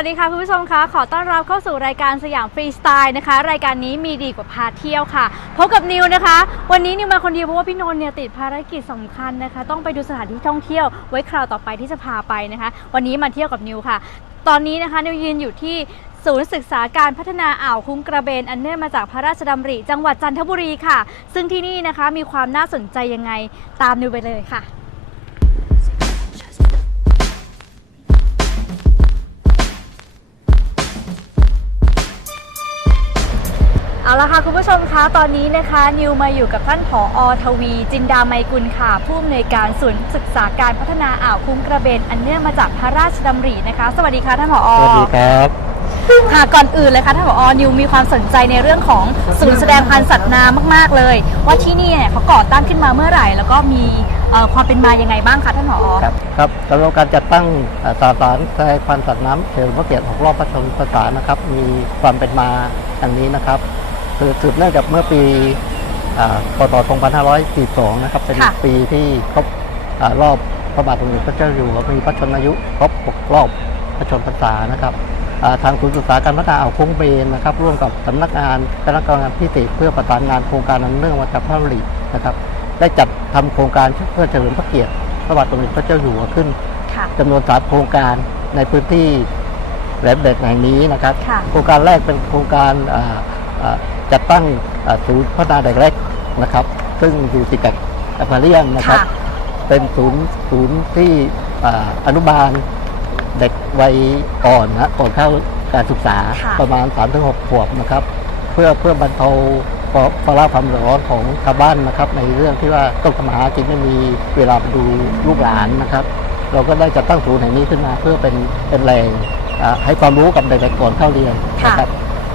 วัสดีค่ะคุณผู้ชมคะขอต้อนรับเข้าสู่รายการสยามฟรีสไตล์นะคะ รายการนี้มีดีกว่าพาเที่ยวค่ะพบกับนิวนะคะ วันนี้นิวมาคนเดียวเพราะว่าพี่นนท์เนี่ยติดภารกิจสำคัญนะคะ ต้องไปดูสถานที่ท่องเที่ยวไว้คราวต่อไปที่จะพาไปนะคะ วันนี้มาเที่ยวกับนิวค่ะ ตอนนี้นะคะนิวยืนอยู่ที่ศูนย์ศึกษาการพัฒนาอ่าวคุ้งกระเบนอันเนื่องมาจากพระราชดำริ จังหวัดจันทบุรีค่ะ ซึ่งที่นี่นะคะมีความน่าสนใจยังไงตามนิวไปเลยค่ะ เอาละค่ะคุณผู้ชมคะตอนนี้นะคะ นิวมาอยู่กับท่านผออทวี จินดาไมกุลค่ะผู้อำนวยการศูนย์ศึกษาการพัฒนาอ่าวคุ้งกระเบนอันเนื่องมาจากพระราชดำรินะคะ สวัสดีค่ะท่านผอสวัสดีครับค่ะก่อนอื่นเลยค่ะท่านผอนิวมีความสนใจในเรื่องของศูนย์แสดงพันธุ์สัตว์น้ำมาก ๆ เลย ว่าที่นี่เนี่ยเขาก่อตั้งขึ้นมาเมื่อไหร่ แล้วก็มีเอ่อความเป็นมายังไงบ้างคะท่านผอครับครับสำหรับการจัดตั้งเอ่อสาสารแสดงพันธุ์สัตว์น้ำเฉลิมพระเกียรติ6รอบพระชนมพรรษานะครับมีความเป็นมาดังนี้นะครับ คือสืบเนื่องจากเมื่อปีอ่าพศ2542 นะครับ เป็นค่ะปีที่ครบอ่ารอบพระบาทสมเด็จพระเจ้าอยู่หัวมีพระชนมายุครบ 6 รอบพระชนมพรรษานะครับอ่าทางศูนย์ศึกษาการพัฒนาอ่าวคุ้งเบนนะครับ ร่วมกับสำนักงานคณะกรรมการพิเศษเพื่อประสานงานโครงการอันเนื่องมาจากพระดำรินะครับ ได้จัดทำโครงการเพื่อเฉลิมพระเกียรติพระบาทสมเด็จพระเจ้าอยู่หัวขึ้น ค่ะ จำนวนสามโครงการในพื้นที่แหลมเด็ดแห่งนี้นะครับ ค่ะ โครงการแรกเป็นโครงการอ่าอ่า จัดตั้งอ่าศูนย์พัฒนาเด็กเล็กนะครับ ซึ่งอยู่ติดกับอควาเรียมนะครับค่ะเป็นศูนย์ศูนย์ที่อ่าอนุบาลเด็กวัยอ่อนนะก่อนเข้าการศึกษาค่ะประมาณ 3-6 ขวบนะครับ เพื่อเพื่อบรรเทาภาระความเดือดร้อนของชาวบ้านนะครับ ในเรื่องที่ว่าต้องทำมาหากินไม่มีเวลาไปดูลูกหลานนะครับ เราก็ได้จัดตั้งศูนย์แห่งนี้ขึ้นมาเพื่อเป็นเป็นแหล่งอ่าให้ความรู้กับเด็กๆก่อนเข้าเรียนนะครับ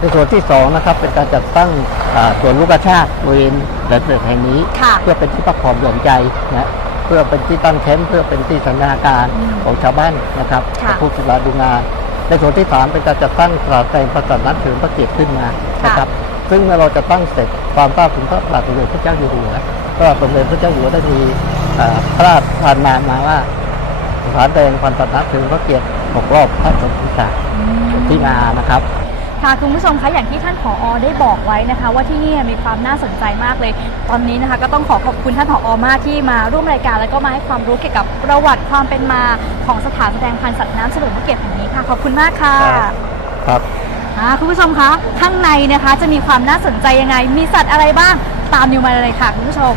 ในส่วนที่สองนะครับเป็นการจัดตั้งอ่าสวนลูกกระชากบริเวณแหลมเด็ดแห่งนี้ค่ะเพื่อเป็นที่พักผ่อนหย่อนใจนะเพื่อเป็นที่ตั้งแคมป์เพื่อเป็นที่สันทนาการอืมของชาวบ้านนะครับค่ะผู้สุราดูงานในส่วนที่สามเป็นการจัดตั้งสถานแสดงพระสัตว์นั้นเฉลิมพระเกียรติขึ้นมานะครับซึ่งเมื่อเราจะตั้งเสร็จความทราบถึงพระบาทสมเด็จพระเจ้าอยู่หัวพระบาทสมเด็จพระเจ้าอยู่หัวได้มีเอ่อพระราชทานนามมาว่าสถานแสดงพันธุ์สัตว์นั้นเฉลิมพระเกียรติหกรอบพระชนมพรรษาที่มานะครับ ค่ะคุณผู้ชมคะอย่างที่ท่านผอได้บอกไว้นะคะ ว่าที่นี่มีความน่าสนใจมากเลย ตอนนี้นะคะก็ต้องขอขอบคุณท่านผอมากที่มาร่วมรายการ แล้วก็มาให้ความรู้เกี่ยวกับประวัติความเป็นมาของสถานแสดงพันธุ์สัตว์น้ำเฉลิมพระเกียรติแห่งนี้ค่ะขอบคุณมากค่ะครับครับอ่าคุณผู้ชมคะข้างในนะคะจะมีความน่าสนใจยังไง มีสัตว์อะไรบ้างตามนิวมาเลยค่ะคุณผู้ชม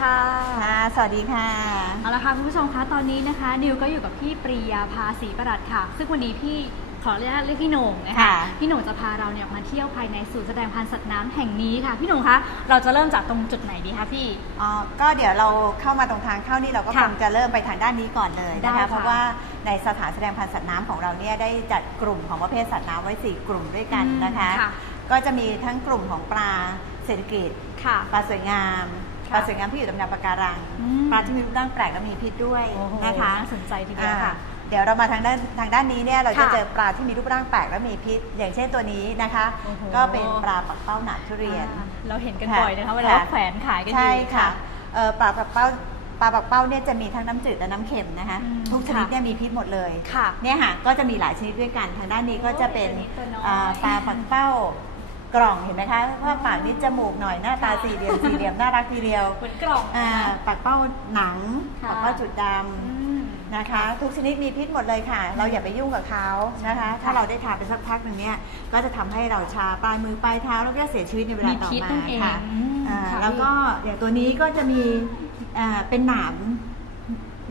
ค่ะค่ะ สวัสดีค่ะ เอาละค่ะคุณผู้ชมคะตอนนี้นะคะนิวก็อยู่กับพี่ปรียาภาษีประหลัดค่ะ ซึ่งวันนี้พี่ขอเรียกเรียกพี่โหน่งนะคะ ค่ะ พี่โหน่งจะพาเราเนี่ยมาเที่ยวภายในศูนย์แสดงพันธุ์สัตว์น้ำแห่งนี้ค่ะ พี่โหน่งคะ เราจะเริ่มจากตรงจุดไหนดีคะพี่ อ๋อ ก็เดี๋ยวเราเข้ามาตรงทางเข้านี่เราก็ค่ะคงจะเริ่มไปทางด้านนี้ก่อนเลยได้นะคะ ค่ะ เพราะว่าในสถานแสดงพันธุ์สัตว์น้ำของเราเนี่ยได้จัดกลุ่มของประเภทสัตว์น้ำไว้ 4 กลุ่มด้วยกันนะคะค่ะก็จะมีทั้งกลุ่มของปลาเศรษฐกิจ ค่ะ ปลาสวยงามค่ะ ปลาสวยงามที่อยู่ตามแนวปะการังอืม ปลาที่มีรูปร่างแปลกและมีพิษด้วยโอ้โหนะคะน่าสนใจทีเดียวค่ะ อ่าเดี๋ยวเรามาทางด้านทางด้านนี้เนี่ยเราจะค่ะเจอปลาที่มีรูปร่างแปลกและมีพิษ อย่างเช่นตัวนี้นะคะ โอ้โห ก็เป็นปลาปักเป้าหนามทุเรียน อ่าเราเห็นกันค่ะบ่อยนะคะเวลาค่ะแขวนขายกันอใช่ยู่ค่ะเอ่อปลาปักเป้าปลาปักเป้าเนี่ยจะมีทั้งน้ำจืดและน้ำเค็มนะคะอืมทุกชนิดค่ะ เนี่ยมีพิษหมดเลย ค่ะ เนี่ยค่ะก็จะมีหลายชนิดด้วยกัน ทางด้านนี้ก็จะเป็นโอ้ยตัวนี้ตัวน้อยอ่าปลาปักเป้า กล่องเห็นไหมคะว่าปากนิดจมูกหน่อยหน้าตาสี่เหลี่ยมสี่เหลี่ยมน่ารักทีเดียวเหมือนกล่องอ่านะคะปักเป้าหนังค่ะปักเป้าจุดดอืมำนะคะ ทุกชนิดมีพิษหมดเลยค่ะ เราอย่าไปยุ่งกับเขานะคะ ถ้าเราได้ทานไปสักพักหนึ่งเนี่ยก็จะทำให้เราชาปลายมือปลายเท้าแล้วก็เสียชีวิตในเวลามีต่อพิษมานั่นเองค่ะ อืมอ่าค่ะ แล้วก็อย่างตัวนี้ก็จะมีอ่าเป็นหนาม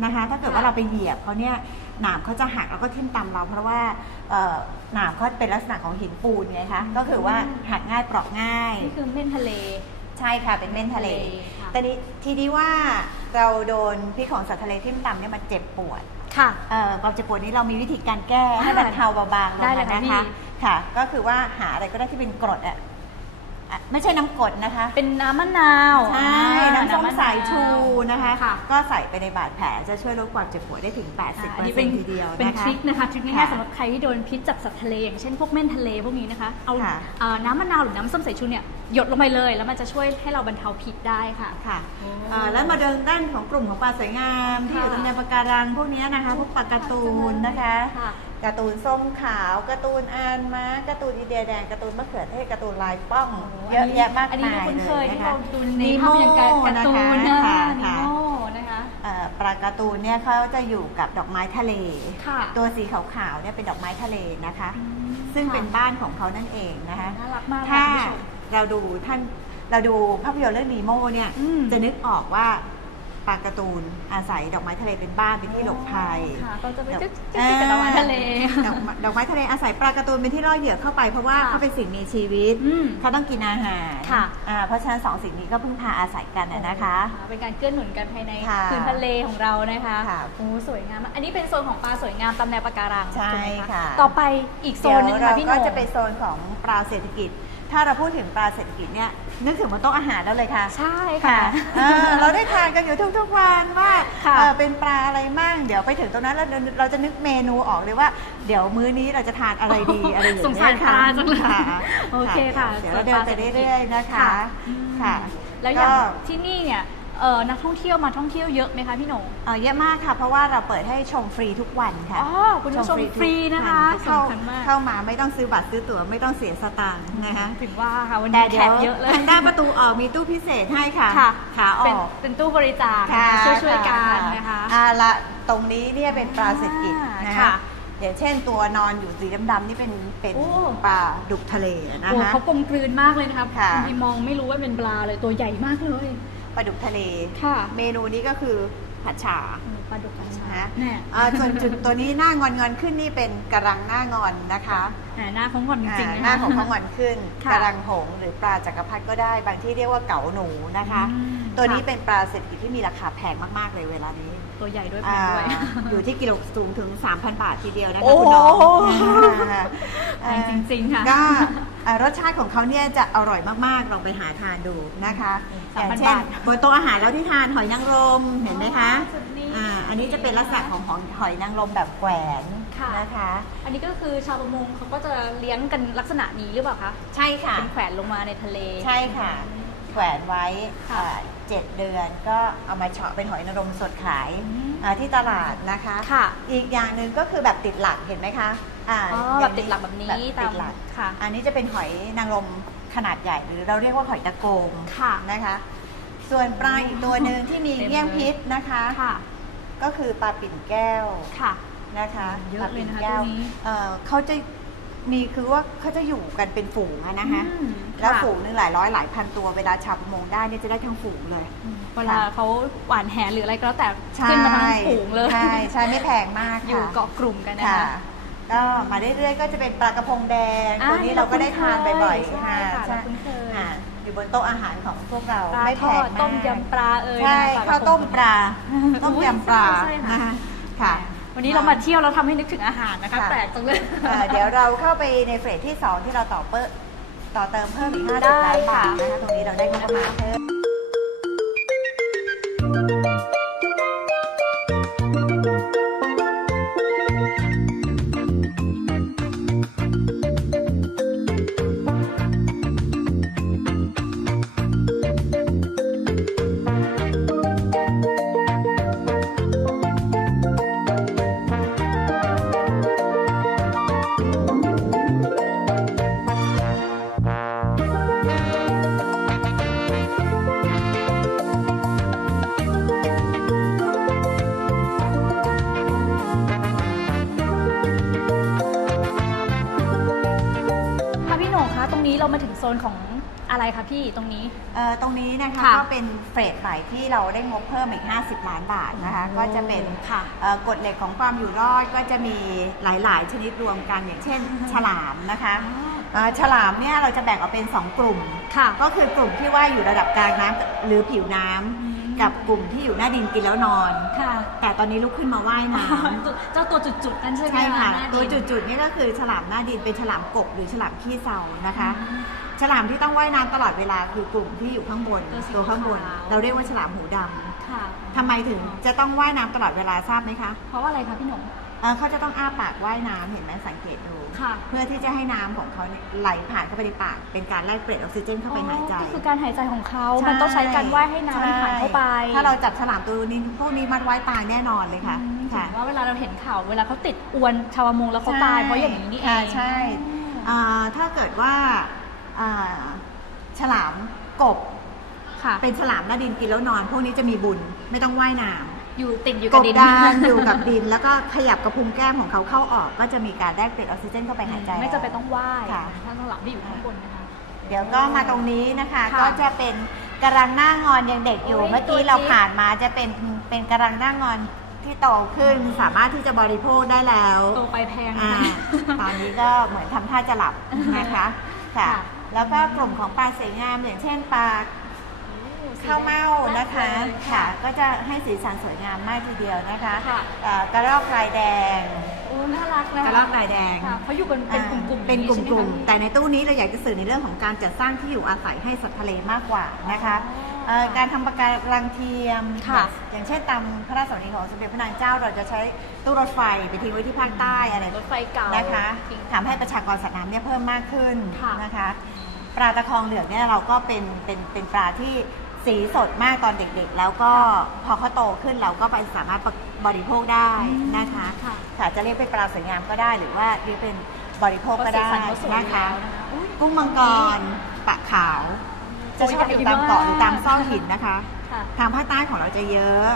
นะคะ ถ้าเกิดว่าเราไปเหยียบเขาเนี่ยหนามเขาจะหักแล้วก็ทิ่มตำเรา เพราะว่าเอ่อ หนามเขาเป็นลักษณะของหินปูนไงคะก็คือว่าหักง่ายเปราะง่าย นี่คือเม่นทะเล ใช่ค่ะเป็นเม่นทะเล ค่ะแต่นี้ทีนี้ว่าเราโดนพิษของสัตว์ทะเลทิ่มตำเนี่ยมันเจ็บปวด ค่ะ เอ่อความเจ็บปวดนี้เรามีวิธีการแก้ให้อ่าบรรเทาเบาบางลงได้เลยค่ะนะพี่ คะ ค่ะ ก็คือว่าหาอะไรก็ได้ที่เป็นกรดอะ อะไม่ใช่น้ำกรดนะคะเป็นน้ำมะนาวใช่อ่าน้ำส้มมะาวสายชูนะคะค่ะ ก็ใส่ไปในบาดแผลจะช่วยลดความเจ็บปวดได้ถึง 80%อ่าอันนี้เป็นทีเดียวเป็นนะคะทริคนะคะทริคง่ายค่ะๆสำหรับใครที่โดนพิษจากสัตว์ทะเลอย่างเช่นพวกเม่นทะเลพวกนี้นะคะเอาค่ะเอ่อน้ำมะนาวหรือน้ำส้มสายชูเนี่ย หยดลงไปเลย แล้วมันจะช่วยให้เราบรรเทาพิษได้ค่ะ ค่ะโอ้อ่าแล้วมาเดินด้านของกลุ่มของปลาสวยงามที่อยู่ค่ะในปะการังพวกนี้นะคะ พวกปลาการ์ตูนนะคะค่ะ การ์ตูนส้มขาวการ์ตูนอานม้าการ์ตูนอีเดียแดงการ์ตูนมะเขือเทศการ์ตูนลายป้องเยอะแยะมากอันนี้มายคุ้นเคยเลยที่นะคะเราดูในภาพยนตร์การ์ตูนนินะโม่คะนะคะนิค่ะโม่นะคะ เอ่อปลาการ์ตูนเนี่ยเขาจะอยู่กับดอกไม้ทะเล ค่ะ ตัวสีขาวๆเนี่ยเป็นดอกไม้ทะเลนะคะอืมซึ่งค่ะเป็นบ้านของเขานั่นเองนะคะ น่ารักมากถ้าค่ะคุณผู้ชม เราดูท่านเราดูภาพยนตร์เรื่องนีโม่เนี่ยอืม จะนึกออกว่าปลาการ์ตูนอาศัยดอกไม้ทะเลเป็นบ้านเป็นที่หลบภัย ค่ะก็จะไปดอกจึ๊กจึ๊กกับดอกไม้ทะเล ดอกไม้ดอกไม้ทะเลอาศัยปลาการ์ตูนเป็นที่ล่อเหยื่อเข้าไปเพราะว่าค่ะเขาเป็นสิ่งมีชีวิต อืมเขาต้องกินอาหารค่ะอ่าเพราะฉะนั้นสองสิ่งนี้ก็พึ่งพาอาศัยกันนะนะคะ เป็นการเกื้อหนุนกันภายในค่ะพื้นทะเลของเรานะคะค่ะโอ้สวยงามมากอันนี้เป็นโซนของปลาสวยงามตามแนวปะการังใช่ถูกไหมค่ะ ต่อไปอีกโซนหนึงเดี๋ยวค่ะเราพี่หก็นุ่มจะเป็นโซนของปลาเศรษฐกิจ ถ้าเราพูดถึงปลาเศรษฐกิจเนี่ยนึกถึงบนโต๊ะอาหารแล้วเลยค่ะ ใช่ค่ะค่ะ เออเราได้ทานกันอยู่ทุกๆวันว่าค่ะเออเป็นปลาอะไรมั่งเดี๋ยวไปถึงตรงนั้นแล้วเราจะนึกเมนูออกเลยว่า เดี๋ยวมื้อนี้เราจะทานอะไรดีอะไรอย่างสงเงี้สารยปค่ะลาจังเลยค่ะโอเคค่ะเดี๋ยวเราเดินไปเรื่อยๆนะคะค่ะค่ะแล้วอย่างก็ที่นี่เนี่ย เอ่อนักท่องเที่ยวมาท่องเที่ยวเยอะไหมคะพี่หนุ่มเอ่อเยอะมากค่ะ เพราะว่าเราเปิดให้ชมฟรีทุกวันค่ะอ๋อคุณผู้ชมทุกฟรีนะคะเข้าสำคัญมาก เข้ามาไม่ต้องซื้อบัตรซื้อตั๋วไม่ต้องเสียสตางค์นะคะถึงว่าค่ะวันแต่นี้เดี๋แขยวกเยอะเลยทางด้านประตูออกมีตู้พิเศษให้ค่ะค่ะขาอเป็นอกเป็นตู้บริจาคค่ะช่วยช่วยๆกันค่ะนะคะ อ่าละตรงนี้เนี่ยเป็นปลาเศรษฐกิจอ่านะค่ะ คะอย่างเช่นตัวนอนอยู่สีดำๆนี่เป็นเป็นโอ้ ปลาดุกทะเลนะโอ้คะ เขากลมกลืนมากเลยนะคะค่ะ บางทีมองไม่รู้ว่าเป็นปลาเลยตัวใหญ่มากเลย ปลาดุกทะเล ค่ะเมนูนี้ก็คือผัดฉ่าปลาดุกกระชานะ แน่อ่าส่วนจุดตัวนี้หน้างอนงอนๆขึ้นนี่เป็นกระรังหน้างอนนะคะแหมหน้าเขางอนจริงๆอ่านะคะหน้าของเขางอนขึ้นค่ะ กระรังหงส์หรือปลาจักรพรรดิก็ได้ บางที่เรียกว่าเก๋าหนูนะคะ อืมตัวนี้ค่ะ เป็นปลาเศรษฐกิจที่มีราคาแพงมาก ๆ เลยเวลานี้ ตัวใหญ่ด้วยแพอ่างด้วย อยู่ที่กิโลสูงถึง 3,000 บาททีเดียวนะคะโอ้คุณน้องโหอ่าแพงจริงๆค่ะก็อ่ารสชาติของเขาเนี่ยจะอร่อยมากๆลองไปหาทานดูนะคะ3,000อย่างเช่นบาทบนโต๊ะอาหารแล้วที่ทานหอยนางรมเห็นไหมคะจุดนี้อ่าอันนี้จะเป็นลักษณะของหอยหอยนางรมแบบแขวนค่ะนะคะ อันนี้ก็คือชาวประมงเขาก็จะเลี้ยงกันลักษณะนี้หรือเปล่าคะ ใช่ค่ะ เป็นแขวนลงมาในทะเล ใช่ค่ะ แขวนไว้ค่ะอ่าเจ็ดเดือน ก็เอามาเฉาะเป็นหอยนางรมสดขายอืม อ่าที่ตลาดนะคะ ค่ะอีกอย่างหนึ่งก็คือแบบติดหลักเห็นไหมคะอ่าอ๋ออแบย่าบงติดหลักแบบนี้ติดหลัก ค่ะ อันนี้จะเป็นหอยนางรมขนาดใหญ่หรือเราเรียกว่าหอยตะโกงค่ะนะคะ ส่วนปลาอีกตัวหนึ่งที่มีเต็มเลยเมี่ยงพิษนะคะ ค่ะ ก็คือปลาปิ่นแก้วค่ะ นะคะเยอะเลยนะคะปาปิ่แก้วตัวนี้ เอ่อเขาจะ มีคือว่าเขาจะอยู่กันเป็นฝูงอะนะคะอืมแล้วค่ะฝูงหนึงหลายร้อยหลายพันตัวเวลาชาวประมงได้เนี่ยจะได้ทั้งฝูงเลย เวลาเขาหวานแหหรืออะไรก็แล้วแต่ขึ้นมาทั้งฝูงเลย ใช่ใช่ไม่แพงมากค่ะ อยู่เกาะกลุ่มกันนะค่ะคะ ก็มาเรื่อยๆก็จะเป็นปลากระพงแดงอ่าตัวนี้เราก็ได้ทานบ่อยๆใช่ค่ะใช่เราคุ้นเคย อ่าอยู่บนโต๊ะอาหารของพวกเราปลาไม่ทแพองดมากต้มยำปลาเอ่ยใช่นะคะข้าวต้มปลา ต้มยำปลาใช่ใช่นะคะค่ะค่ะ วันนี้เรามาเที่ยวเราทำให้นึกถึงอาหารนะคะค่ะ แปลกจังเลยเอ่อเดี๋ยวเราเข้าไปในเฟสที่ 2 ที่เราต่อเปิดต่อเติมเพิ่มอีก 50 ได้ล้านบาทค่ะ นะคะ ตรงนี้เราได้งบประมาณเพิ่ม น่งคะตรงนี้เรามาถึงโซนของอะไรคะพี่ตรงนี้ เอ่อตรงนี้นะคะค่ะก็เป็นเฟสใหม่ที่เราได้งบเพิ่มอีก 50 ล้านบาทนะคะโอ้ก็จะเป็นค่ะเอ่อกฎเหล็กของความอยู่รอดก็จะมีหลายๆ ชนิดรวมกันอย่างเช่น ฉลามนะคะอ่าฉลามเนี่ยเราจะแบ่งออกเป็น 2 กลุ่ม ค่ะ ก็คือกลุ่มที่ว่ายอยู่ระดับกลางน้ำหรือผิวน้ำม กับกลุ่มที่อยู่หน้าดินกินแล้วนอน ค่ะ แต่ตอนนี้ลุกขึ้นมาว่ายน้ำเจ้าตัวจุดๆนั่นใช่ไหมใช่ค่ะ หน้าตัวดินจุดๆนี่ก็คือฉลามหน้าดินเป็นฉลามกบหรือฉลามขี้เซานะคะอืมฉลามที่ต้องว่ายน้ำตลอดเวลาคือกลุ่มที่อยู่ข้างบนตัวสีตัวข้างบน ขาว เราเรียกว่าฉลามหูดำค่ะ ทำไมถึงจะต้องว่ายน้ำตลอดเวลาทราบไหมคะ เพราะว่าอะไรคะพี่หนง เอ่อเขาจะต้องอ้าปากว่ายน้ำเห็นไหมสังเกตดู ค่ะเพื่อที่จะให้น้ำของเขาเนี่ยไหลผ่านเข้าไปในปาก เป็นการแลกเปลี่ยนออกซิเจนเข้าไปหายใจอ๋อก็คือการหายใจของเขา ใช่มันต้องใช้การว่ายให้น้ำผ่านเข้าไปใช่ถ้าเราจับฉลามตัวนี้พวกนี้มัดไว้ตายแน่นอนเลยค่ะอืมค่ะ ถึงว่าเวลาเราเห็นข่าวเวลาเขาติดอวนชาวประมงแล้วเขาตายเพราะอย่างนี้นี่เอค่ะงใช่อืมอ่าถ้าเกิดว่าอ่าฉลามกบค่ะ เป็นฉลามหน้าดินกินแล้วนอน พวกนี้จะมีบุญไม่ต้องว่ายน้ำ อยู่ติดอยู่กกับบดิน ดานอยู่กับดิน แล้วก็ขยับกระพุ้งแก้มของเขาเข้าออก ก็จะมีการแลกเปลี่ยนออกซิเจนเข้าไปหายใจ ไม่จำเป็นต้องว่ายค่ะ ถ้าสลับที่อยู่ข้างบนนะคะ เดี๋ยวก็มาตรงนี้นะคะ ค่ะก็จะเป็นกระรังหน้างอนยังเด็กอยู่ โอ้ยเมื่อตัวกี้จี๊ดเราผ่านมาจะเป็นเป็นกระรังหน้างอนที่โตขึ้นสามารถที่จะบริโภคได้แล้วโตไปแพงอ่านะตอนนี้ก็เหมือนทำท่าจะหลับนะคะค่ะ ค่ะ แล้วก็กลุ่มของปลาสวยงามอย่างเช่นปลา ข้าวเม่านะคะค่ะก็จะให้สีสันสวยงามมากทีเดียวนะคะค่ะเอ่อกระรอกลายแดงโอ้น่ารักนะกระรอกลายแดง ค่ะเขาอยู่กันเป็นกลุ่มๆเป็นกลุ่มใช่ไหๆคะแต่ในตู้นี้เราอยากจะสื่อในเรื่องของการจัดสร้างที่อยู่อาศัยให้สัตว์ทะเลมากกว่านะคะเอ่อการทำปะการังเทียมค่ะอย่างเช่นตามพระราชสวัสดีของสมเด็จพระนางเจ้า เราจะใช้ตู้รถไฟไปทิ้งไว้ที่ภาคใต้อะไร รถไฟเก่านะคะทิ้ง ทำให้ประชากรสัตว์น้ำเนี่ยเพิ่มมากขึ้นค่ะนะคะ ปลาตะคองเหลืองเนี่ยเราก็เป็นเป็นเป็นปลาที่ สีสดมากตอนเด็กๆ แล้วก็พอเขาโตขึ้นเราก็ไปสามารถบริโภคได้นะคะค่ะค่ะจะเรียกเป็นปลาสวยงามก็ได้หรือว่าเรียกเป็นบริโภคก็ได้เพราะสีสันเขาสวยนะคะอยู่แล้วนะคะอุ๊ยกุ้งมังกรปะขาว จะชอบอยู่ตามเกาะหรือตามซอกหินนะคะค่ะทางภาคใต้ของเราจะเยอะ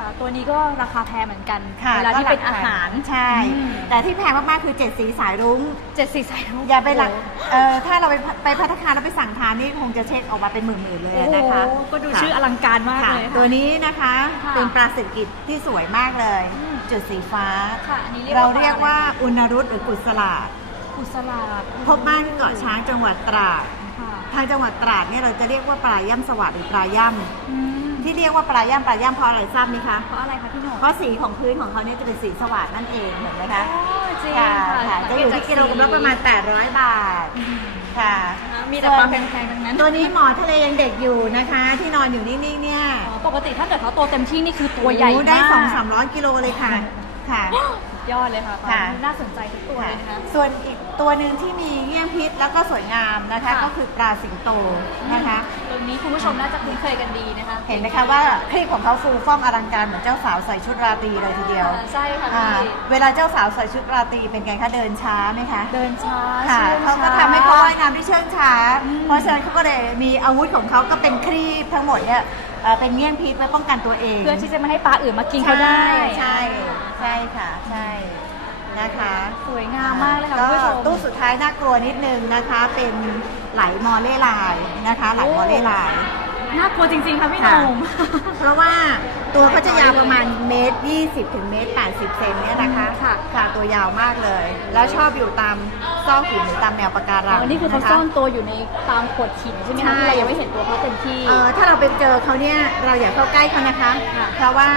ค่ะ ตัวนี้ก็ราคาแพงเหมือนกัน ค่ะเวลาที่เป็นอาหารใช่ อืมแต่ที่แพงมากๆคือเจ็ดสีสายรุ้ง เจ็ดสี่สายรุ้งอย่าไปหลักเอ่อถ้าเราไปไปพัฒนาแล้วไปสั่งทานนี่คงจะเช็คออกมาเป็นหมื่นๆเลยโอ้โหนะคะ ก็ดูค่ะชื่ออลังการมากค่ะ เลยค่ะตัวนี้นะคะค่ะเป็นปลาเศรษฐกิจที่สวยมากเลย อืม จุดสีฟ้า ค่ะอันนี้เรียกเราว่าเรียกว่าอุณรุตหรือกุศลาดกุศลาบพบบ้านที่เกาะช้างจังหวัดตราด ค่ะทางจังหวัดตราดเนี่ยเราจะเรียกว่าปลาย่ำสวัสดหรือปลาย่อืมำ ที่เรียกว่าปลาย่ำปลาย่ำเพราะอะไรทราบไหมคะ เพราะอะไรคะพี่หนุ่มเพราะสีของพื้นของเขาเนี่ยจะเป็นสีสว่างนั่นเองเห็นไหมคะโอ้จริงค่ะค่ะค่ะจะอยู่ที่กิโลกรัมละประมาณ 800 บาทอืมค่ะ มีแต่ปลาแพงๆทั้งนั้น ตัวนี้หมอทะเลยังเด็กอยู่นะคะ ที่นอนอยู่นิ่งๆเนี่ยอ๋อปกติถ้าเกิดเขาโตเต็มที่นี่คือตัวใหญ่โอ้มากได้สองสามร้อยกิโลเลยค่ะค่ะสุด ยอดเลยค่ะค่ะน่าสนใจทุกตัวเลยนะคะ ส่วนอีกตัวหนึ่งที่มีเงี้ยงพิษแล้วก็สวยงามนะคะ ค่ะ ก็คือปลาสิงโตนะคะ ตัวนี้คุณผู้ชมน่าจะคุ้นเคยกันดีนะคะเห็นไหมคะว่าคลิปของเขาฟูฟ่องอลังการเหมือนเจ้าสาวใส่ชุดราตรีเลยทีเดียวใช่ค่ะอ่าพี่เวลาเจ้าสาวใส่ชุดราตรีเป็นไงคะเดินช้าไหมคะเดินช้าค่ะชื่นเขาก็ช้ ทำให้เขาว่ายน้ำได้เชื่องช้าอืมเพราะฉะนั้นเขาก็เลยมีอาวุธของเขาก็เป็นครีบทั้งหมดเนี่ย เอ่อเป็นเงี้ยงพิษไว้ป้องกันตัวเองเพื่อที่จะไม่ให้ปลาอื่นมากินเขาได้ใช่ใช่ค่ะ ใช่นะคะสวยงามมากเลยค่ะก็คุณผู้ชมตู้สุดท้ายน่ากลัวนิดนึงนะคะ เป็นไหลมอเล่ลายนะคะ ไหลมอเล่ลาย น่ากลัวจริงๆค่ะพี่หค่ะนุ่ม เพราะว่า ตัวเขาจะยาวประมาณเมตร 20 ถึงเมตร 80 เซนเนี่ยนะคะค่ะ ค่ะตัวยาวมากเลย แล้วชอบอยู่ตามซอกหินหรือตามแนวปะการังอันนี้คือเขาะะ ซ่อนตัวอยู่ในตามโขดหินใช่ไหมใช่คะที่เรายังไม่เห็นตัวเขาเต็มที่ เอ่อถ้าเราไปเจอเขาเนี่ยเราอย่าเข้าใกล้เขานะคะ ค่ะเพราะว่า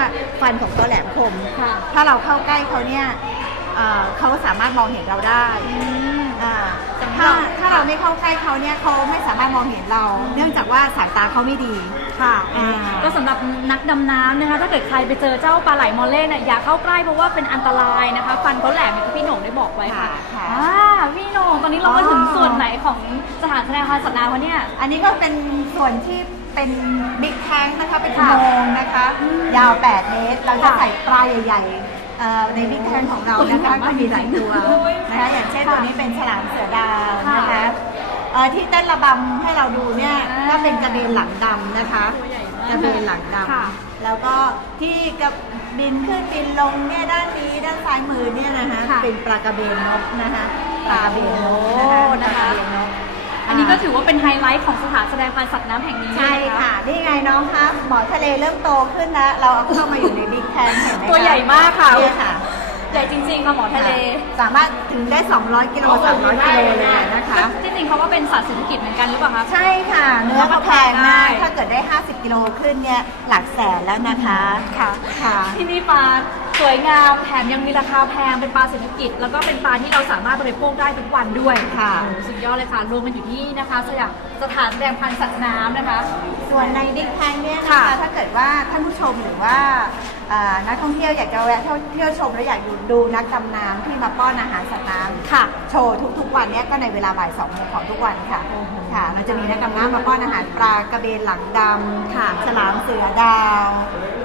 ฟันของเขาแหลมคม ค่ะ ถ้าเราเข้าใกล้เขาเนี่ยเอ่อเขาสามารถมองเห็นเราได้ อืม อ่าสำหรับถ้าถ้าเราไม่เข้าใกล้เขาเนี่ยเขาไม่สามารถมองเห็นเรา เนื่องจากว่าสายตาเขาไม่ดี ค่ะอ่า ก็สำหรับนักดำน้ำนะคะ ถ้าเกิดใครไปเจอเจ้าปลาไหลมอลเล่เนี่ยอย่าเข้าใกล้เพราะว่าเป็นอันตรายนะคะ ฟันเขาแหลมอย่างที่พี่โหน่งได้บอกไว้ค่ะค่ะ อ่าพี่โหน่งตอนนี้เรามาถึงส่วนไหนของสถานแสดงความสัตว์น้ำวะเนี่ย อันนี้ก็เป็นส่วนที่เป็นบิ๊กแทงนะคะเป็นอุค่ะโมงค์นะคะอืมยาว 8 เมตร เราจะค่ะ ใส่ปลาใหญ่ ๆ เอ่อในบิ๊กแทงของเรานะคะตัวใหญ่มากก็มีหลายตัวโอ้ยนะคะอย่างเช่นค่ะตัวนี้เป็นฉลามเสือดาวนะค่ะคะเอ่อที่เต้นระบำให้เราดูเนี่ยอ่าก็เป็นกระเบนหลังดำนะคะตัวใหญ่มากกระเบนหลังดค่ะำแล้วก็ที่กระบินขึ้นบินลงเนี่ยด้านนี้ด้านซ้ายมือเนี่ยนะคะค่ะเป็นปลากระเบนนกนะคะปค่ะลากระเบนนกโอ้นะคะนะคะปลากระเบนนก อันนี้ก็ถือว่าเป็นไฮไลท์ของสถานแสดงพันธุ์สัตว์น้ำแห่งนี้ใช่นค่ะ นี่ไงน้องคะหมอทะเลเริ่มโตขึ้นแล้วเราเอาเข้ามาอยู่ในบิ๊กแทนเห็นไหมคะตัวใหญ่มากค่ะเนี่ยค่ะ ใหญ่จริงๆค่ะหมอทะเลสามารถถึงได้ 200 กิโล 300 กิโลเลยนะคะ ที่จริงเขาก็เป็นสัตว์เศรษฐกิจเหมือนกันหรือเปล่าคะใช่ค่ะ เนื้อก็แพงมากได้ถ้าเกิดได้ 50 กิโลขึ้นเนี่ยหลักแสนแล้วนะคะ ค่ะ ค่ะ ที่นี่ปลา สวยงามแถมยังมีราคาแพงเป็นปลาเศรษฐกิจ แล้วก็เป็นปลาที่เราสามารถบริโภคได้ทุกวันด้วยค่ะ โอ้โหสุดยอดเลยค่ะ รวมกันอยู่ที่นะคะสยามสถานแสดงพันธุ์สัตว์น้ำนะคะ ส่วนในบิ๊กแพงเนี่ยนะค่ะคะถ้าเกิดว่าท่านผู้ชมหรือว่าเอ่อนักท่องเที่ยวอยากจะแวะเที่ยวชมแล้วอยากดูดูนักดำน้ำที่มาป้อนอาหารสัตว์น้ำค่ะโชว์ทุกๆวันเนี้ยก็ในเวลาบ่ายสองโมงของทุกวันค่ะค่ะ เราจะมีนักดำน้ำมาป้อนอาหารปลากระเบนหลังดำค่ะฉลามเสือดาว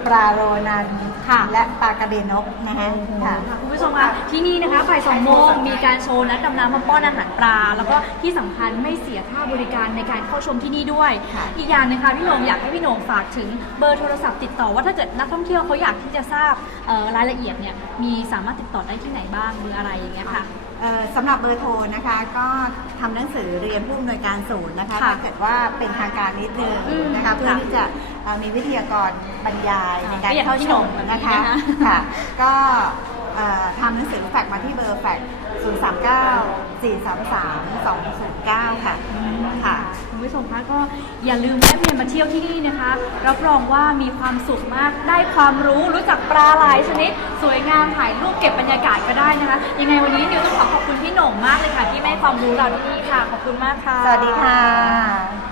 ปลาโรนัน ค่ะและปลากระเบนนกนะคะค่ะค่ะ คุณผู้ชมคะที่นี่นะคะบ่ายสองโมงมีการโชว์นักดำน้ำมาป้อนอาหารปลา แล้วก็ที่สำคัญไม่เสียค่าบริการในการเข้าชมที่นี่ด้วย ค่ะอีกอย่างหนะคะพี่โหน่งอยากให้พี่โหน่งฝากถึงเบอร์โทรศัพท์ติดต่อว่าถ้าเกิดนักท่องเที่ยวเขาอยากที่จะทราบเอ่อรายละเอียดเนี่ยมีสามารถติดต่อได้ที่ไหนบ้างหรืออะไรอย่างเงี้ยค่ะ เอ่อสำหรับเบอร์โทรนะคะก็ทำหนังสือเรียนผู้อำนวยการศูนย์นะคะค่ะถ้าเกิดว่าเป็นทางการนิดนึงอืมนะคะเพื่อค่ะที่จะ เอ่อมีวิทยากรบรรยายในการเรียนเข้าพี่ชหน่มงแบบนี้นะคะนะคะ ค่ะ ก็เอ่อทำหนังสือแฟกซ์มาที่เบอร์แฟกซ์0 3 9 4 3 3 2 0 9 ค่ะ ค่ะ คุณผู้ชมคะก็อย่าลืมแวะเวียนมาเที่ยวที่นี่นะคะ รับรองว่ามีความสุขมาก ได้ความรู้ รู้จักปลาหลายชนิด สวยงาม ถ่ายรูปเก็บบรรยากาศก็ได้นะคะ ยังไงวันนี้นิวต้องขอขอบคุณพี่โหน่งมากเลยค่ะ ที่ให้ความรู้เราที่นี่ค่ะ ขอบคุณมากค่ะ สวัสดีค่ะคุณ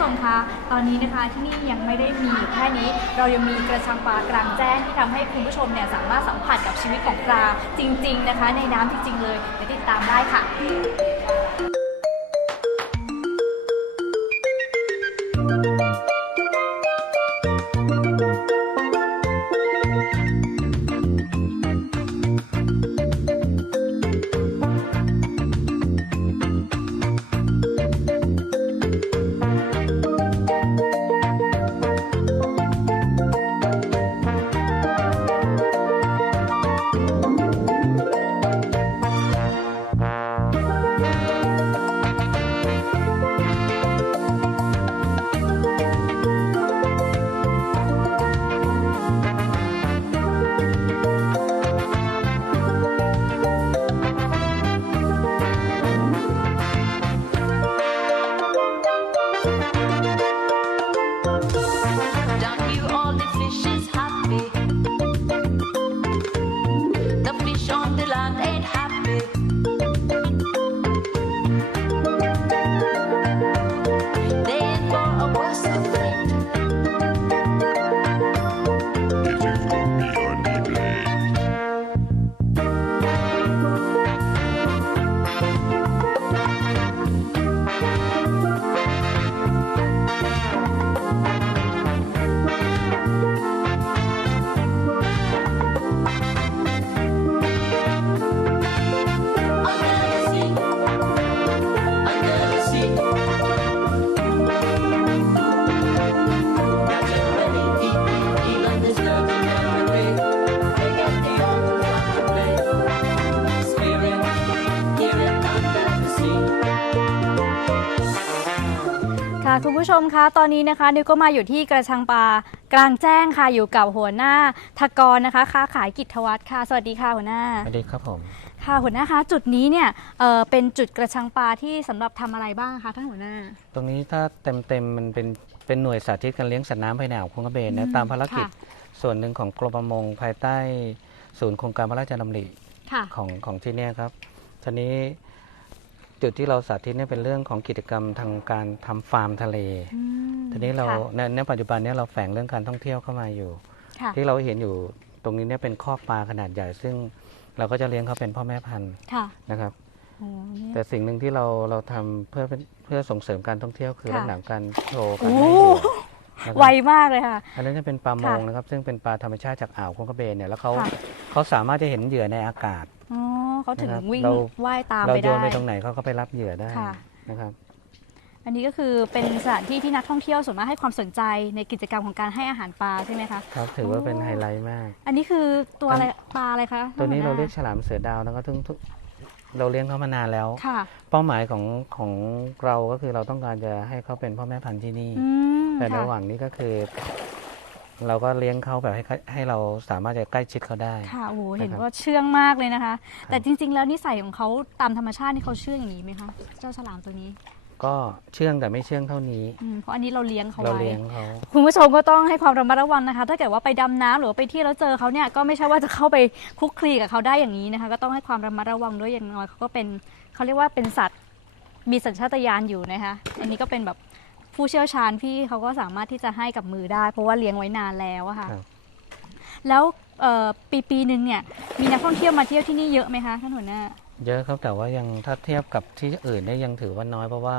ผู้ชมคะตอนนี้นะคะที่นี่ยังไม่ได้มีแค่นี้ เรายังมีกระชังปลากลางแจ้งที่ทำให้คุณผู้ชมเนี่ยสามารถสัมผัสกับชีวิตของปลาจริง ๆ นะคะ ในน้ำจริงๆเลยไปติดตามได้ค่ะ มคะตอนนี้นะคะนิวก็มาอยู่ที่กระชังปลากลางแจ้งค่ะอยู่กับหัวหน้าทกรนะคะค้าขายกิจวัตรค่ะ สวัสดีค่ะหัวหน้าสวัสดีครับผมค่ะหัวหน้าคะจุดนี้เนี่ยเอ่อเป็นจุดกระชังปลาที่สำหรับทำอะไรบ้างคะท่านหัวหน้า ตรงนี้ถ้าเต็มเต็มๆมันเป็นเป็นหน่วยสาธิตการเลี้ยงสัตว์น้ำภายในอ่าวคงกระเบนอืนะมตามภารกิจ ค่ะ ส่วนหนึ่งของกรมประมงภายใต้ศูนย์โครงการพระราชดำริค่ะ ของของที่เนี่ยครับทีนี้ จุดที่เราสาธิตเนี่ยเป็นเรื่องของกิจกรรมทางการทำฟาร์มทะเลอืมทีนี้เราค่ะในในปัจจุบันเนี่ยเราแฝงเรื่องการท่องเที่ยวเข้ามาอยู่ค่ะที่เราเห็นอยู่ตรงนี้เนี่ยเป็นคอกปลาขนาดใหญ่ ซึ่งเราก็จะเลี้ยงเขาเป็นพ่อแม่พันธุ์ค่ะนะครับโอ้เนี่ยแต่สิ่งหนึ่งที่เราเราทำเพื่อเป็นเพื่อส่งเสริมการท่องเที่ยวคือค่ะลักษณะการโชว์การโอ้ให้เหยื่อนะครับไวมากเลยค่ะ อันนั้นจะเป็นปลามงค่ะนะครับ ซึ่งเป็นปลาธรรมชาติจากอ่าวคงกระเบนเนี่ยแล้วเขาค่ะเขาสามารถจะเห็นเหยื่อในอากาศ อ๋อเขาถึงนะครับวิ่งเรา ว่ายตามเราไปโยได้ นไปตรงไหนเขาก็ไปรับเหยื่อได้ค่ะ นะครับ อันนี้ก็คือเป็นสถานที่ที่นักท่องเที่ยวส่วนมากให้ความสนใจในกิจกรรมของการให้อาหารปลาใช่ไหมคะ ครับถือว่าเป็นโอ้ ไฮไลท์มาก อันนี้คือตัวอะไรปลาอะไรคะตัวนี้ท่เราหัวหเรียกฉลามเสือดาวนะครับซึ่งทุกเราเลี้ยงเขามานานแล้ว ค่ะเป้าหมายของของเราก็คือเราต้องการจะให้เขาเป็นพ่อแม่พันธุ์ที่นี่ อืมแต่ค่ะระหว่างนี้ก็คือ เราก็เลี้ยงเขาแบบให้เขาให้เราสามารถจะใกล้ชิดเขาได้ ค่ะโอ้โหเห็นนะครับว่าเชื่องมากเลยนะคะ แต่จริง ๆ แล้วนิสัยของเขาตามธรรมชาตินี่เขาเชื่องอย่างนี้ไหมคะเจ้าฉลามตัวนี้ ก็เชื่องแต่ไม่เชื่องเท่านี้ อืมเพราะอันนี้เราเลี้ยงเขาเราไว้ เลี้ยงเขา คุณผู้ชมก็ต้องให้ความระมัดระวังนะคะ ถ้าเกิดว่าไปดำน้ำหรือว่าไปเที่ยวแล้วเจอเขาเนี่ยก็ไม่ใช่ว่าจะเข้าไปคลุกคลีกับเขาได้อย่างนี้นะคะ ก็ต้องให้ความระมัดระวังด้วยอย่างน้อยเขาก็เป็นเขาเรียกว่าเป็นสัตว์มีสัญชาตญาณอยู่นะคะ อันนี้ก็เป็นแบบ ผู้เชี่ยวชาญพี่เขาก็สามารถที่จะให้กับมือได้ เพราะว่าเลี้ยงไว้นานแล้วอะค่ะ ครับ แล้วเอ่อปีปีหนึ่งเนี่ยมีนักท่องเที่ยวมาเที่ยวที่นี่เยอะไหมคะท่านหัวหน้า เยอะครับแต่ว่ายังถ้าเทียบกับที่อื่นเนี่ยยังถือว่าน้อยเพราะว่า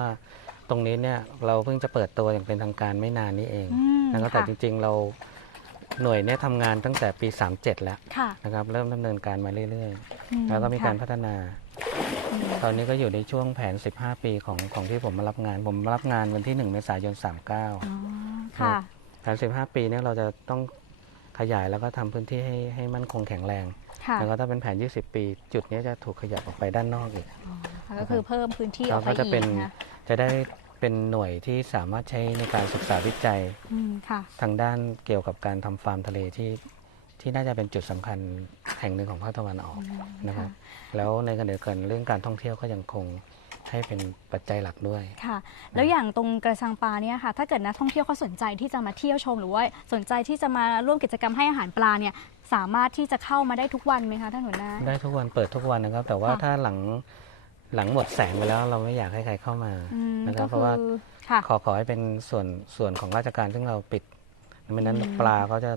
ตรงนี้เนี่ยเราเพิ่งจะเปิดตัวอย่างเป็นทางการไม่นานนี้เองอืมนะครับแต่ค่ะ จริงๆเราหน่วยเนี่ยทำงานตั้งแต่ปี 37 แล้วค่ะนะครับเริ่มดำเนินการมาเรื่อยอืๆ แล้วก็มีการค่ะพัฒนาอืม ตอนนี้ก็อยู่ในช่วงแผน 15 ปีของของที่ผมมารับงาน ผมมารับงานวันที่ 1 เมษายน อ๋อ39ค่ะ แผน 15 ปีเนี่ยเราจะต้องขยายแล้วก็ทำพื้นที่ให้ให้มั่นคงแข็งแรง ค่ะแล้วก็ถ้าเป็นแผน 20 ปี จุดเนี้ยจะถูกขยับออกไปด้านนอกอีกก็คือเพิ่มพื้นที่อเราอกไปก็จะอีเป็น กนะจะได้เป็นหน่วยที่สามารถใช้ในการศึกษาวิจัยอืมค่ะ ทางด้านเกี่ยวกับการทำฟาร์มทะเลที่ ที่น่าจะเป็นจุดสำคัญแห่งหนึ่งของภาคตะวันออกนะครับ แล้วในขณะเดียวกันเรื่องการท่องเที่ยวก็ยังคงให้เป็นปัจจัยหลักด้วยค่ะ แล้วอย่างตรงกระชังปลาเนี่ยค่ะ ถ้าเกิดนักท่องเที่ยวเขาสนใจที่จะมาเที่ยวชม หรือว่าสนใจที่จะมาร่วมกิจกรรมให้อาหารปลาเนี่ยสามารถที่จะเข้ามาได้ทุกวันไหมคะท่านหัวหน้าได้ทุกวันเปิดทุกวันนะครับ แต่ว่าค่ะถ้าหลังหลังหมดแสงไปแล้วเราไม่อยากให้ใครเข้ามาอืมนะครัก็บเพคืราะว่าอค่ะขอขอให้เป็นส่วนส่วนของราชการซึ่งเราปิดไม่นั้นอืมปลาเขาจะ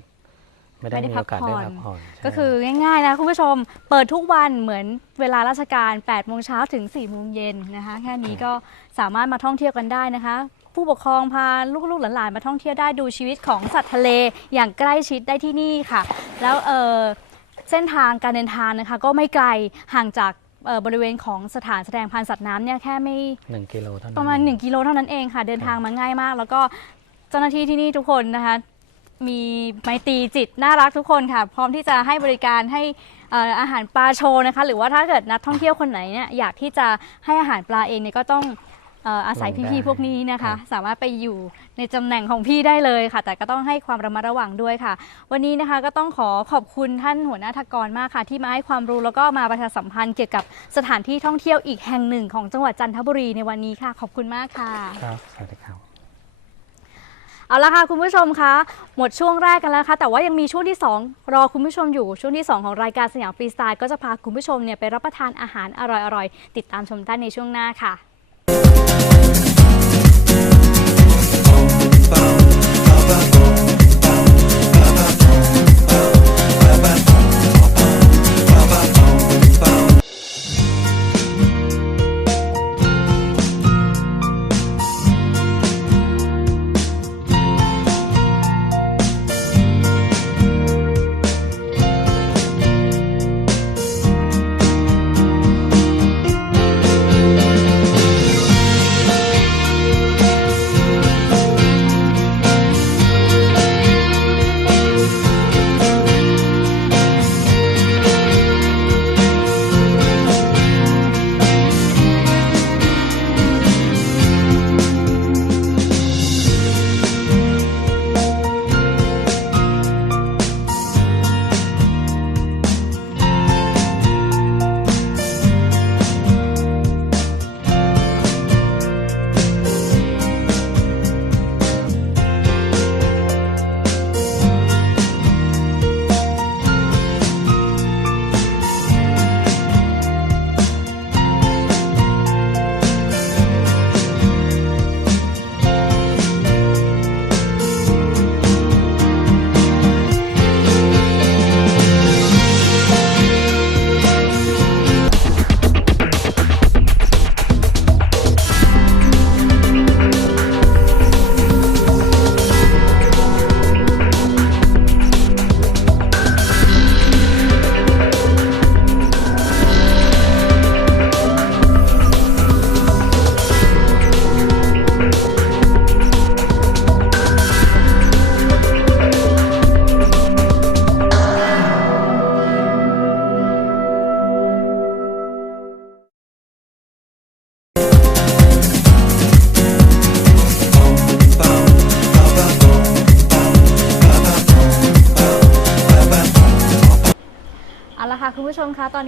ไม่ได้ไม่ได้มีโอกาสพักผ่ได้อนพักผ่อนใช่ก็คือง่ายๆนะคุณผู้ชมเปิดทุกวันเหมือนเวลาราชการ8โมงเช้าถึง4โมงเย็นนะคะแค่นี้ก็สามารถมาท่องเที่ยวกันได้นะคะ ผู้ปกครองพาลูกๆหลานๆมาท่องเที่ยวได้ดูชีวิตของสัตว์ทะเลอย่างใกล้ชิดได้ที่นี่ค่ะ แล้วเออเส้นทางการเดินทางนะคะก็ไม่ไกลห่างจากเอ่อบริเวณของสถานแสดงพันธุ์สัตว์น้ำเนี่ยแค่ไม่หนึ่งกิโลเท่านั้นประมาณ1กิโลเท่านั้นเองค่ะ เดินทางมาง่ายมาก แล้วก็เจ้าหน้าที่ที่นี่ทุกคนนะคะ มีไมตรีจิตน่ารักทุกคนค่ะ พร้อมที่จะให้บริการให้เอ่ออาหารปลาโชว์นะคะ หรือว่าถ้าเกิดนักท่องเที่ยวคนไหนเนี่ยอยากที่จะให้อาหารปลาเองเนี่ยก็ต้องเอ่ออาศัยพี่ๆพวกนี้นะคะสามารถไปอยู่ในตำแหน่งของพี่ได้เลยค่ะ แต่ก็ต้องให้ความระมัดระวังด้วยค่ะ วันนี้นะคะก็ต้องขอขอบคุณท่านหัวหน้าทกรมากค่ะ ที่มาให้ความรู้แล้วก็มาประชาสัมพันธ์เกี่ยวกับสถานที่ท่องเที่ยวอีกแห่งหนึ่งของจังหวัดจันทบุรีในวันนี้ค่ะ ขอบคุณมากค่ะ ครับสวัสดีครับ เอาละค่ะคุณผู้ชมคะหมดช่วงแรกกันแล้วนะคะแต่ว่ายังมีช่วงที่ 2 รอคุณผู้ชมอยู่ช่วงที่ 2 ของรายการสยามฟรีสไตล์ก็จะพาคุณผู้ชมเนี่ยไปรับประทานอาหารอร่อยๆ ติดตามชมได้ในช่วงหน้าค่ะ「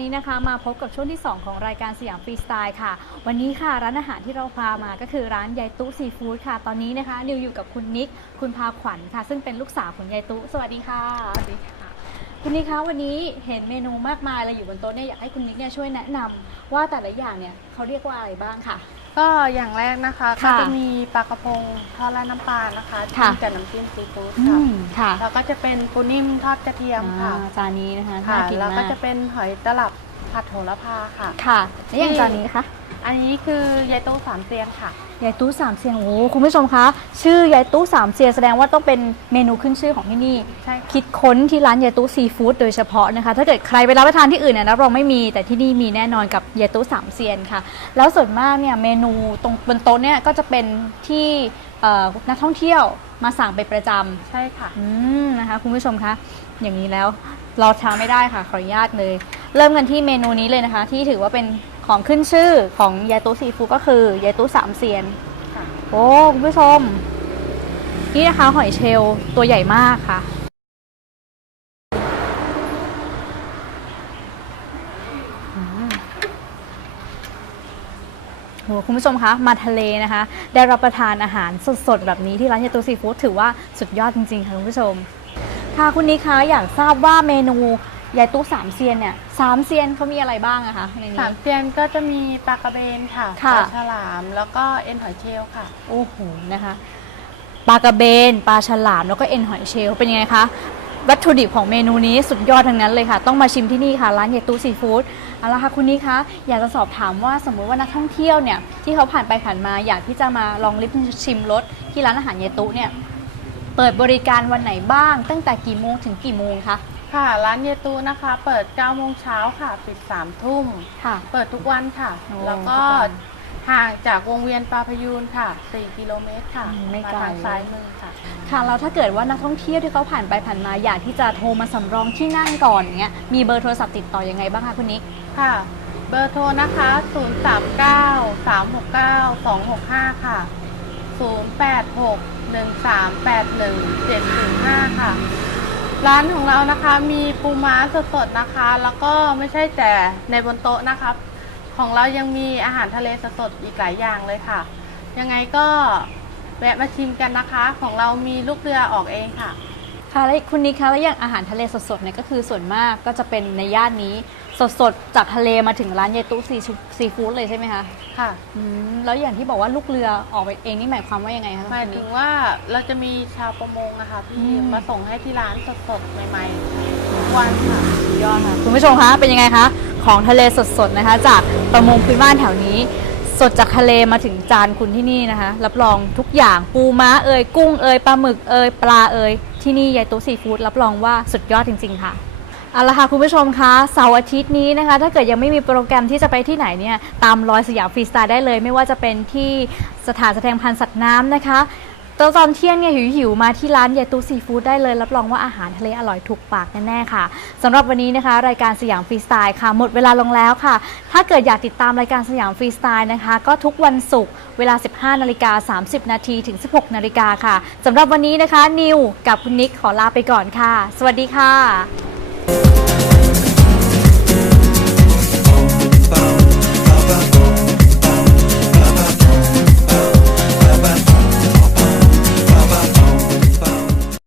นี้นะคะมาพบกับช่วงที่ 2 ของรายการสยามฟรีสไตล์ค่ะ วันนี้ค่ะร้านอาหารที่เราพามาก็คือร้านยายตุซีฟู้ดค่ะ ตอนนี้นะคะนิวอยู่กับคุณนิก คุณพาขวัญค่ะ ซึ่งเป็นลูกสาวของยายตุสวัสดีค่ะ สวัสดีค่ะ คุณนิกคะวันนี้เห็นเมนูมากมายเลยอยู่บนโต๊ะเนี่ยอยากให้คุณนิกเนี่ยช่วยแนะนำว่าแต่ละอย่างเนี่ยเขาเรียกว่าอะไรบ้างค่ะ ก็อย่างแรกนะคะก็ค่ะจะมีปลากระพงทอดราดน้ำปลานะคะค่ะ จิ้มกับน้ำจิ้มซีฟู้ดอืค่ะมค่ะแล้วก็จะเป็นปูนิ่มทอดกระเทียมค่ะอ่าจานนี้นะคะค่ะน่ากินแล้วมาก็กจะเป็นหอยตลับผัดโหระพาค่ะ ค่ะแล้วอย่างจานนี้คะ อันนี้คือยายโต้สามเตียงค่ะ ยายตู้สามเซียนโอ้โหคุณผู้ชมคะชื่อยายตู้สามเซียนแสดงว่าต้องเป็นเมนูขึ้นชื่อของที่นี่ ใช่ค่ะ คิดค้นที่ร้านยายตู้ซีฟู้ดโดยเฉพาะนะคะ ถ้าเกิดใครไปรับประทานที่อื่นเนี่ยรับรองไม่มีแต่ที่นี่มีแน่นอนกับยายตู้สามเซียนค่ะ แล้วส่วนมากเนี่ยเมนูตรงบนโต๊ะเนี่ยก็จะเป็นที่เอ่อนักท่องเที่ยวมาสั่งเป็นประจำ ใช่ค่ะ อืมนะคะคุณผู้ชมคะอย่างนี้แล้วรอช้าไม่ได้ค่ะขออนุญาตเลย เริ่มกันที่เมนูนี้เลยนะคะ ที่ถือว่าเป็น ของขึ้นชื่อของยายตู้ซีฟู้ดก็คือยายตู้สามเซียนค่ะโอ้คุณผู้ชม นี่นะคะหอยเชลล์ตัวใหญ่มากค่ะอืมโหคุณผู้ชมคะ มาทะเลนะคะ ได้รับประทานอาหารสดๆ แบบนี้ที่ร้านยาตูซีฟู้ดถือว่าสุดยอดจริงๆ ค่ะคุณผู้ชม ค่ะคุณนิกคะอยากทราบว่าเมนู ยายตู้สามเซียนเนี่ยสามเซียนเขามีอะไรบ้างอะคะในนี้ สามเตียงก็จะมีปลากระเบนค่ะค่ะ ปลาฉลามแล้วก็เอ็นหอยเชลล์ค่ะ โอ้โหนะคะปลากระเบนปลาฉลามแล้วก็เอ็นหอยเชลล์เป็นยังไงคะวัตถุดิบของเมนูนี้สุดยอดทั้งนั้นเลยค่ะ ต้องมาชิมที่นี่ค่ะ ร้านเยตูซีฟู้ดเอาละค่ะคุณนี่คะอยากจะสอบถามว่าสมมุติว่านักท่องเที่ยวเนี่ยที่เขาผ่านไปผ่านมาอยากที่จะมาลองลิมชิมรสที่ร้านอาหารเยตุเนี่ยเปิดบริการวันไหนบ้าง ตั้งแต่กี่โมงถึงกี่โมงคะ ค่ะ ร้านเยตูนะคะ เปิด9โมงเช้าค่ะ ปิด3ทุ่ม ค่ะ เปิดทุกวันค่ะ โอ้แล้วก็ทุกวันห่างจากวงเวียนปลาพยูนค่ะ 4 กิโลเมตรค่ะอืมไม่มาไกล ทางซ้ายมือค่ะ ค่ะแล้วถ้าเกิดว่านักท่องเที่ยวที่เขาผ่านไปผ่านมาอยากที่จะโทรมาสำรองที่นั่งก่อนอย่างเงี้ยมีเบอร์โทรศัพท์ติดต่อยังไงบ้างคะคุณนิกค่ะ เบอร์โทรนะคะ 039 369 265 ค่ะ 086 1381 705 ค่ะ ร้านของเรานะคะมีปูม้าสดๆนะคะ แล้วก็ไม่ใช่แต่ในบนโต๊ะนะครับ ของเรายังมีอาหารทะเลสดๆอีกหลายอย่างเลยค่ะ ยังไงก็แวะมาชิมกันนะคะ ของเรามีลูกเรือออกเองค่ะ ค่ะและคุณนิกคะและอย่างอาหารทะเลสดๆเนี่ยก็คือส่วนมากก็จะเป็นในย่านนี้ สดๆ จากทะเลมาถึงร้านเยตุซีซีฟู้ดเลยใช่ไหมคะค่ะ อืมแล้วอย่างที่บอกว่าลูกเรือออกไปเองนี่หมายความว่ายังไงคะหมายคุณถึนิงกว่าเราจะมีชาวประมงนะคะที่อืมมาส่งให้ที่ร้านสดๆใหม่ๆทุกวันค่ะยอดค่ะคุณผู้ชมคะเป็นยังไงคะของทะเลสดๆนะคะ จากประมงพื้นบ้านแถวนี้ สดจากทะเลมาถึงจานคุณที่นี่นะคะ รับรองทุกอย่างปูม้าเอ่ยกุ้งเอ่ยปลาหมึกเอ่ยปลาเอ่ยที่นี่ยายตุซีฟู้ดรับรองว่าสุดยอดจริง ๆ ค่ะ เอาละค่ะคุณผู้ชมคะเสาร์อาทิตย์นี้นะคะ ถ้าเกิดยังไม่มีโปรแกรมที่จะไปที่ไหนเนี่ยตามรอยสยามฟรีสไตล์ได้เลย ไม่ว่าจะเป็นที่สถานแสดงพันธุ์สัตว์น้ำนะคะตอนตอนเที่ยงเนี่ยหิวๆมาที่ร้านยายตูซีฟู้ดได้เลย รับรองว่าอาหารทะเลอร่อยถูกปากแน่ๆค่ะสำหรับวันนี้นะคะ รายการสยามฟรีสไตล์ค่ะ หมดเวลาลงแล้วค่ะ ถ้าเกิดอยากติดตามรายการสยามฟรีสไตล์นะคะ ก็ทุกวันศุกร์เวลา 15นาฬิกา30 นาทีถึง 16นาฬิกาค่ะสำหรับวันนี้นะคะนิวกับคุณนิกขอลาไปก่อนค่ะ สวัสดีค่ะ